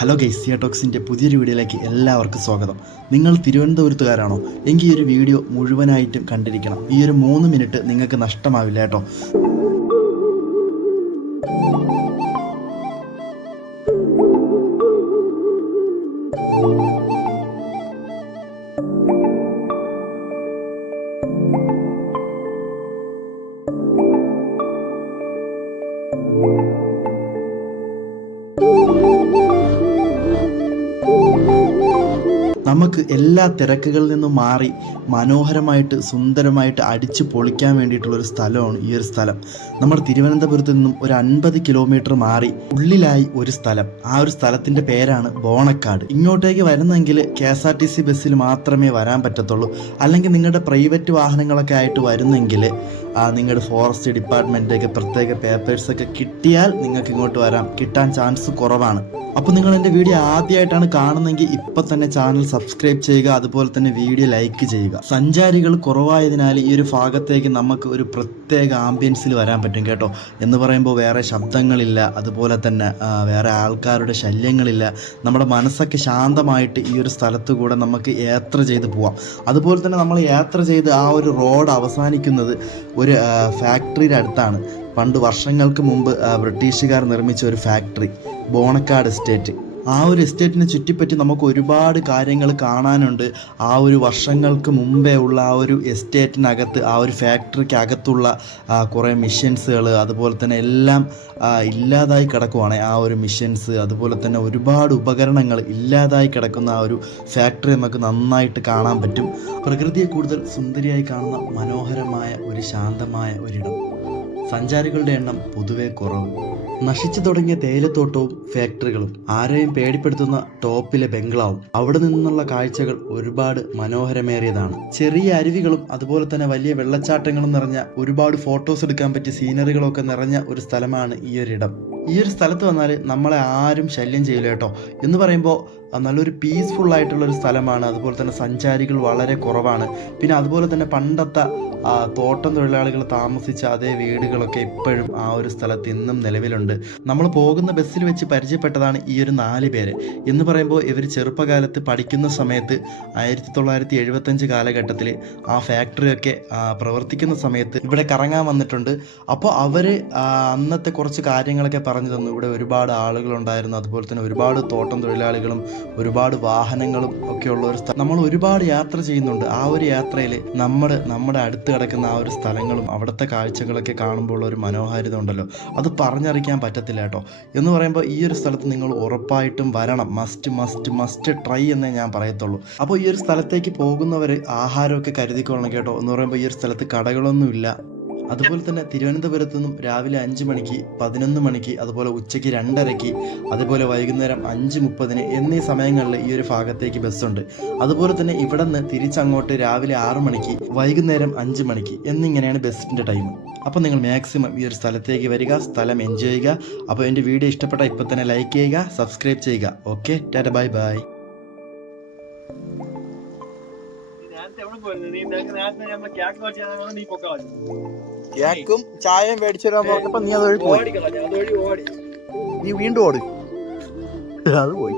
Hello guys, സിയ ടോക്സിൻ്റെ പുതിയൊരു വീഡിയോയിലേക്ക് എല്ലാവർക്കും സ്വാഗതം. നിങ്ങൾ തിരുവനന്തപുരത്തുകാരാണോ? എങ്കിൽ ഈ ഒരു വീഡിയോ മുഴുവനായിട്ടും കണ്ടിരിക്കണം. ഈ ഒരു 3 മിനിറ്റ് നിങ്ങൾക്ക് നഷ്ടമാവില്ല കേട്ടോ. നമുക്ക് എല്ലാ തിരക്കുകളിൽ നിന്നും മാറി മനോഹരമായിട്ട് സുന്ദരമായിട്ട് അടിച്ചു പൊളിക്കാൻ വേണ്ടിയിട്ടുള്ളൊരു സ്ഥലമാണ് ഈ ഒരു സ്ഥലം. നമ്മുടെ തിരുവനന്തപുരത്ത് നിന്നും ഒരു 50 കിലോമീറ്റർ മാറി ഉള്ളിലായി ഒരു സ്ഥലം. ആ ഒരു സ്ഥലത്തിൻ്റെ പേരാണ് ബോണക്കാട്. ഇങ്ങോട്ടേക്ക് വരുന്നെങ്കിൽ KSRTC ബസ്സിൽ മാത്രമേ വരാൻ പറ്റത്തുള്ളൂ. അല്ലെങ്കിൽ നിങ്ങളുടെ പ്രൈവറ്റ് വാഹനങ്ങളൊക്കെ ആയിട്ട് വരുന്നെങ്കിൽ നിങ്ങളുടെ ഫോറസ്റ്റ് ഡിപ്പാർട്ട്മെൻറ്റൊക്കെ പ്രത്യേക പേപ്പേഴ്സൊക്കെ കിട്ടിയാൽ നിങ്ങൾക്ക് ഇങ്ങോട്ട് വരാം. കിട്ടാൻ ചാൻസ് കുറവാണ്. അപ്പോൾ നിങ്ങൾ എൻ്റെ വീഡിയോ ആദ്യമായിട്ടാണ് കാണുന്നതെങ്കിൽ ഇപ്പം തന്നെ ചാനൽ സബ്സ്ക്രൈബ് ചെയ്യുക, അതുപോലെ തന്നെ വീഡിയോ ലൈക്ക് ചെയ്യുക. സഞ്ചാരികൾ കുറവായതിനാൽ ഈ ഒരു ഭാഗത്തേക്ക് നമുക്ക് ഒരു പ്രത്യേക ആംബിയൻസിൽ വരാൻ പറ്റും കേട്ടോ. എന്ന് പറയുമ്പോൾ വേറെ ശബ്ദങ്ങളില്ല, അതുപോലെ തന്നെ വേറെ ആൾക്കാരുടെ ശല്യങ്ങളില്ല. നമ്മുടെ മനസ്സൊക്കെ ശാന്തമായിട്ട് ഈ ഒരു സ്ഥലത്ത് കൂടെ നമുക്ക് യാത്ര ചെയ്ത് പോവാം. അതുപോലെ തന്നെ നമ്മൾ യാത്ര ചെയ്ത് ആ ഒരു റോഡ് അവസാനിക്കുന്നത് ഒരു ഫാക്ടറിയുടെ അടുത്താണ്. പണ്ട് വർഷങ്ങൾക്ക് മുമ്പ് ബ്രിട്ടീഷുകാർ നിർമ്മിച്ച ഒരു ഫാക്ടറി, ബോണക്കാട് എസ്റ്റേറ്റ്. ആ ഒരു എസ്റ്റേറ്റിനെ ചുറ്റിപ്പറ്റി നമുക്ക് ഒരുപാട് കാര്യങ്ങൾ കാണാനുണ്ട്. ആ ഒരു വർഷങ്ങൾക്ക് മുമ്പേ ഉള്ള ആ ഒരു എസ്റ്റേറ്റിനകത്ത്, ആ ഒരു ഫാക്ടറിക്ക് അകത്തുള്ള കുറേ മിഷൻസുകൾ, അതുപോലെ തന്നെ എല്ലാം ഇല്ലാതായി കിടക്കുവാണ്. ആ ഒരു മിഷൻസ്, അതുപോലെ തന്നെ ഒരുപാട് ഉപകരണങ്ങൾ ഇല്ലാതായി കിടക്കുന്ന ആ ഒരു ഫാക്ടറി നമുക്ക് നന്നായിട്ട് കാണാൻ പറ്റും. പ്രകൃതിയെ കൂടുതൽ സുന്ദരിയായി കാണുന്ന മനോഹരമായ ഒരു ശാന്തമായ ഒരിടം. സഞ്ചാരികളുടെ എണ്ണം പൊതുവെ കുറവ്. നശിച്ചു തുടങ്ങിയ തേയിലത്തോട്ടവും ഫാക്ടറികളും, ആരെയും പേടിപ്പെടുത്തുന്ന ടോപ്പിലെ ബംഗ്ലാവും, അവിടെ നിന്നുള്ള കാഴ്ചകൾ ഒരുപാട് മനോഹരമേറിയതാണ്. ചെറിയ അരുവികളും അതുപോലെ തന്നെ വലിയ വെള്ളച്ചാട്ടങ്ങളും നിറഞ്ഞ, ഒരുപാട് ഫോട്ടോസ് എടുക്കാൻ പറ്റിയ സീനറികളൊക്കെ നിറഞ്ഞ ഒരു സ്ഥലമാണ് ഈ ഒരിടം. ഈ ഒരു സ്ഥലത്ത് വന്നാൽ നമ്മളെ ആരും ശല്യം ചെയ്യില്ല കേട്ടോ. എന്ന് പറയുമ്പോൾ നല്ലൊരു പീസ്ഫുൾ ആയിട്ടുള്ളൊരു സ്ഥലമാണ്. അതുപോലെ തന്നെ സഞ്ചാരികൾ വളരെ കുറവാണ്. പിന്നെ അതുപോലെ തന്നെ പണ്ടത്തെ തോട്ടം തൊഴിലാളികൾ താമസിച്ച അതേ വീടുകളൊക്കെ ഇപ്പോഴും ആ ഒരു സ്ഥലത്ത് ഇന്നും നിലവിലുണ്ട്. നമ്മൾ പോകുന്ന ബസ്സിൽ വെച്ച് പരിചയപ്പെട്ടതാണ് ഈ ഒരു 4 പേര്. എന്ന് പറയുമ്പോൾ ഇവർ ചെറുപ്പകാലത്ത് പഠിക്കുന്ന സമയത്ത് 1975 കാലഘട്ടത്തിൽ ആ ഫാക്ടറിയൊക്കെ പ്രവർത്തിക്കുന്ന സമയത്ത് ഇവിടെ കറങ്ങാൻ വന്നിട്ടുണ്ട്. അപ്പോൾ അവർ അന്നത്തെ കുറച്ച് കാര്യങ്ങളൊക്കെ പറഞ്ഞു തന്നു. ഇവിടെ ഒരുപാട് ആളുകളുണ്ടായിരുന്നു, അതുപോലെ തന്നെ ഒരുപാട് തോട്ടം തൊഴിലാളികളും ഒരുപാട് വാഹനങ്ങളും ഒക്കെ ഉള്ള ഒരു സ്ഥലം. നമ്മൾ ഒരുപാട് യാത്ര ചെയ്യുന്നുണ്ട്. ആ ഒരു യാത്രയിൽ നമ്മുടെ അടുത്ത് കിടക്കുന്ന ആ ഒരു സ്ഥലങ്ങളും അവിടുത്തെ കാഴ്ചകളൊക്കെ കാണുമ്പോൾ ഒരു മനോഹാരിത ഉണ്ടല്ലോ, അത് പറഞ്ഞറിയിക്കാൻ പറ്റത്തില്ല കേട്ടോ. എന്ന് പറയുമ്പോൾ ഈ ഒരു സ്ഥലത്ത് നിങ്ങൾ ഉറപ്പായിട്ടും വരണം. മസ്റ്റ് ട്രൈ എന്നേ ഞാൻ പറയത്തുള്ളൂ. അപ്പോൾ ഈ ഒരു സ്ഥലത്തേക്ക് പോകുന്നവർ ആഹാരമൊക്കെ കരുതിക്കൊള്ളണം കേട്ടോ. എന്ന് പറയുമ്പോൾ ഈ ഒരു സ്ഥലത്ത് കടകളൊന്നുമില്ല. അതുപോലെ തന്നെ തിരുവനന്തപുരത്ത് നിന്നും രാവിലെ 5 മണിക്ക്, 11 മണിക്ക്, അതുപോലെ ഉച്ചയ്ക്ക് 2:30, അതുപോലെ വൈകുന്നേരം 5:30 എന്നീ സമയങ്ങളിൽ ഈ ഒരു ഭാഗത്തേക്ക് ബസ്സുണ്ട്. അതുപോലെ തന്നെ ഇവിടെ നിന്ന് തിരിച്ചങ്ങോട്ട് രാവിലെ 6 മണിക്ക്, വൈകുന്നേരം 5 മണിക്ക് എന്നിങ്ങനെയാണ് ബസ്സിൻ്റെ ടൈം. അപ്പോൾ നിങ്ങൾ മാക്സിമം ഈ ഒരു സ്ഥലത്തേക്ക് വരിക, സ്ഥലം എൻജോയ് ചെയ്യുക. അപ്പോൾ എൻ്റെ വീഡിയോ ഇഷ്ടപ്പെട്ടാൽ ഇപ്പോൾ തന്നെ ലൈക്ക് ചെയ്യുക, സബ്സ്ക്രൈബ് ചെയ്യുക. Okay, Tata, bye bye. കേക്കും ചായയും മേടിച്ചു തരാൻ പറഞ്ഞപ്പോ നീ അതുവഴി പോയി. നീ വീണ്ടും ഓടി, അത് പോയി.